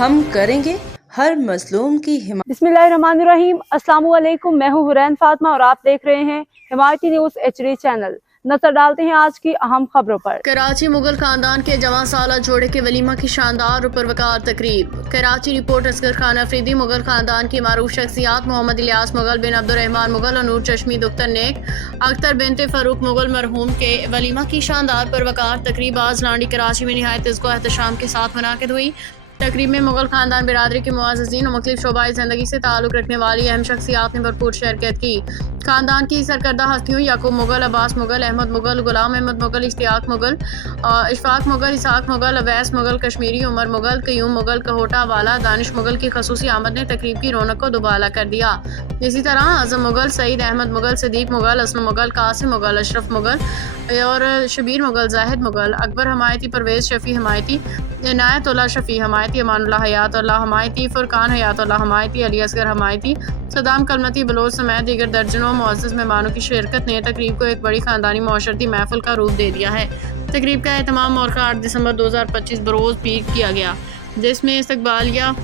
ہم کریں گے ہر مظلوم کی حمایت۔ बिस्मिल्लाहिर्रहमानिर्रहीम। अस्सलाम वालेकुम। मैं हूँ हुरैन फातिमा और आप देख रहे हैं हिमायती न्यूज HD चैनल। नजर डालते हैं आज की अहम खबरों पर। कराची मुगल खानदान के जवां साला जोड़े के वलीमा की शानदार और पुरवकार तकरीब। कराची रिपोर्ट। असगर खान अफरीदी मुगल खानदान की मारूफ शख्सियात मोहम्मद इलियास मुगल बिन अब्दुर्रहमान मुगल और नूर चश्मी दुख्तर नेक अख्तर बिनते फरूक मुगल मरहूम के वलीमा की शानदार पुरवकार तकरीब आज लांडी कराची में निहायत इज़्ज़ो एहतशाम के साथ मुनाकिद हुई। तकरीब में मुगल खानदान बिरादरी के मुअज़्ज़िज़ीन और मुख्तलिफ शोबाए ज़िंदगी से ताल्लुक़ रखने वाली अहम शख्सियात ने भरपूर शिरकत की। खानदान की सरकर्दा हस्तियों याकूब मुगल, अब्बास मुगल, अहमद मुगल, गुलाम अहमद मुगल, इश्तियाक मुगल, इशफाक मुगल, इसाक मुगल, अवैस मुगल, कश्मीरी, उमर मुगल, कयूम मुगल, कहोटा वाला, दानिश मुगल की खसूसी आमद ने तकरीब की रौनक को दुबाला कर दिया। इसी तरह आज़म मुगल, सईद अहमद मुगल, सदीक मुगल, असलम मुगल, कासिम मुगल, अशरफ मुगल और शबीर मुगल, जाहिद मुगल, अकबर हमायती, परवेज़ शफ़ी हमायती, इनायतुल्लाह शफ़ी हमायती, अमानुल्लाह हयातुल्लाह हमायती, फुरकान हयातुल्लाह हमायती, अली असगर हमायती, सदाम कलमती बलोच समेत दीगर दर्जनों मुअज़्ज़ज़ मेहमानों की शिरकत ने तकरीब को एक बड़ी ख़ानदानी मौशरती महफ़िल का रूप दे दिया है। तकरीब का एहतमाम मौका 8 दिसंबर 2025 बरोज़ पीर किया गया, जिसमें इस्तकबालिया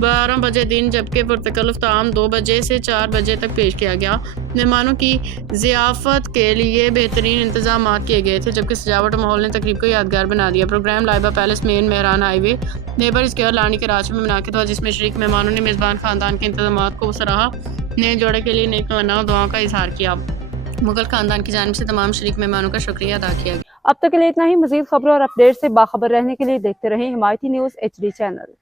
12 बजे दिन जबकि पुरतकल्लुफ़ ताम 2 बजे से 4 बजे तक पेश किया गया। मेहमानों की ज़ियाफ़त के लिए बेहतरीन इंतज़ामात किए गए थे, जबकि सजावट और माहौल ने तकरीब को यादगार बना दिया। Programme Laiba palace main Mehran highway नेबर स्क्वायर लानी कराची में मुनाकिद हुआ, जिसमें शरीक मेहमानों ने मेज़बान ख़ानदान के इंतज़ामात को सराहा, नए जोड़े के लिए नेक तमन्ना और दुआओं का इज़हार किया। मुगल खानदान की जानिब से तमाम शरीक मेहमानों का शुक्रिया अदा किया गया। अब तक के लिए इतना ही। मज़ीद खबरों और अपडेट से बाखबर रहने के लिए देखते रहें हिमायती न्यूज HD चैनल।